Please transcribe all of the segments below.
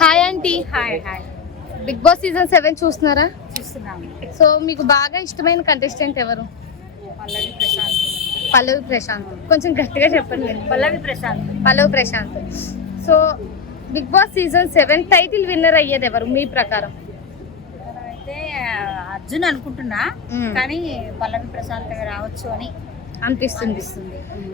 Hi aunty. Hi hi Bigg Boss season 7 చూస్తున్నారా? చూస్తున్నాము. So మీకు బాగా ఇష్టమైన కంటెస్టెంట్ ఎవరు? పల్లవి ప్రశాంత్. కొంచెం గట్టిగా చెప్పండి. Pallavi Prashanth. So Bigg Boss season 7 title winner అయ్యేది ఎవరు మీ ప్రకారం? అయితే అర్జున్ అనుకుంటున్నా, కానీ పల్లవి ప్రశాంత్ రావచ్చు అని అనిపిస్తుంది.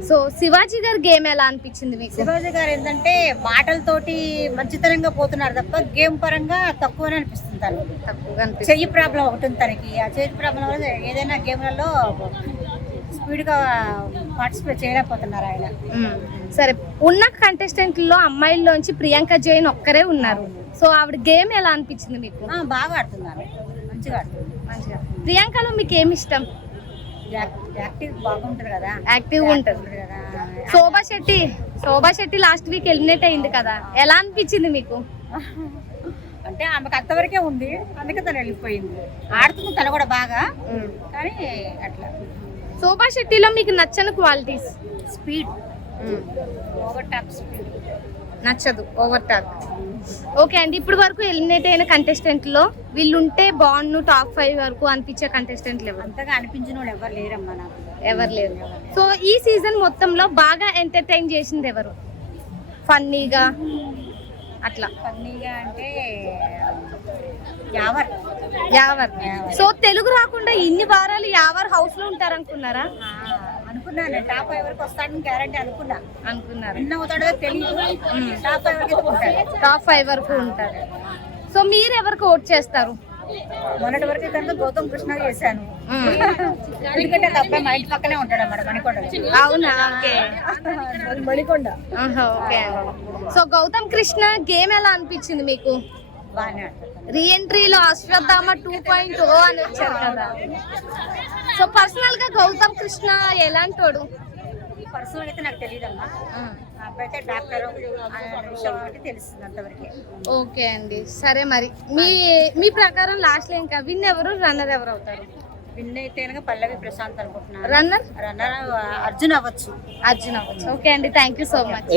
సో శివాజీ గారి గేమ్ ఎలా అనిపించింది మీకు? శివాజీ గారు ఏంటంటే మాటలతోటి మంచితనంగా పోతున్నారు తప్ప గేమ్ పరంగా తక్కువనే అనిపిస్తుంది. తను తక్కువగా అనిపిస్తుంది. చెయ్యి ప్రాబ్లం ఒకటి ఉంది తనకి. ఆ చెయ్యి ప్రాబ్లం వల్ల ఏదైనా గేమ్లలో స్పీడ్గా పార్టిసిపేట్ చేయలేకపోతున్నారు ఆయన. సరే, ఉన్న కంటెస్టెంట్లో అమ్మాయిల్లోంచి ప్రియాంక జైన్ ఒక్కరే ఉన్నారు. సో ఆవిడ గేమ్ ఎలా అనిపించింది మీకు? బాగా ఆడుతున్నారు, మంచిగా ఆడుతుంది. ప్రియాంకలో మీకు ఏమి ఇష్టం? యాక్టివ్ బాగుంటుంది కదా, యాక్టివ్గా ఉంటుంది కదా. Shobha Shetty last week eliminate అయింది కదా, ఎలా అనిపించింది మీకు? అంటే ఆమెకు అంతవరకే ఉంది, అందుకే తను వెళ్ళిపోయింది. ఆడుతుంది తను కూడా బాగా, కానీ అట్లా. శోభా శెట్టిలో మీకు నచ్చని qualities? Speed, over top speed నచ్చదు, ఓవర్ టాక్. ఓకే అండి, ఇప్పుడు వరకు ఎలిమినేట్ అయిన కంటెస్టెంట్లో వీళ్ళుంటే బాగుండు టాప్ 5 వరకు అనిపించే కంటెస్టెంట్లు ఎవరు? అంతగా అనిపించిన వాళ్ళు ఎవరు లేరమ్మా నాకు. ఎవరు లేరు. సో ఈ సీజన్ మొత్తంలో బాగా ఎంటర్టైన్ చేసింది ఎవరు? ఫన్నీగా అట్లా. ఫన్నీగా అంటే యావర్. సో తెలుగు రాకుండా ఇన్ని వారాలు యావర్ హౌస్ లో ఉంటారనుకున్నారా? అనుకున్నాను, టాప్ 5 వరకు వస్తాడని గ్యారంటీ అనుకున్నారు. విన్ అవుతాడో తెలియదు, టాప్ 5 వరకు ఉంటారు. సో మీరు ఎవరికి ఓట్ చేస్తారు? మొన్నటి వరకు కనుక గౌతమ్ కృష్ణ చేశాను, ఎందుకంటే అబ్బాయి మా ఇంటి పక్కనే ఉంటాడు అన్నమాట, మణికొండ. అవునా? Manikonda. Okay. So Gautham Krishna game ఎలా అనిపించింది మీకు? బాగానే. రీఎంట్రీలో అశ్వత్థామ 2.0 అని వచ్చారు కదా. సో పర్సనల్ గా గౌతమ్ కృష్ణ ఎలాంటి వాడు? పర్సనల్ అయితే నాకు తెలియదమ్మా. అబ్బాయి అయితే డాక్టర్ విషయం తెలుస్తుంది అంతవరకే. ఓకే అండి, సరే. మరి మీ ప్రకారం లాస్ట్ లో ఇంకా విన్ ఎవరు, రన్నర్ ఎవరు అవుతారు? విన్ అయితే కనుక పల్లవి ప్రశాంత్ అనుకుంటున్నాను. రన్నర్ అర్జున్ అవ్వచ్చు. ఓకే అండి, థ్యాంక్ యూ సో మచ్.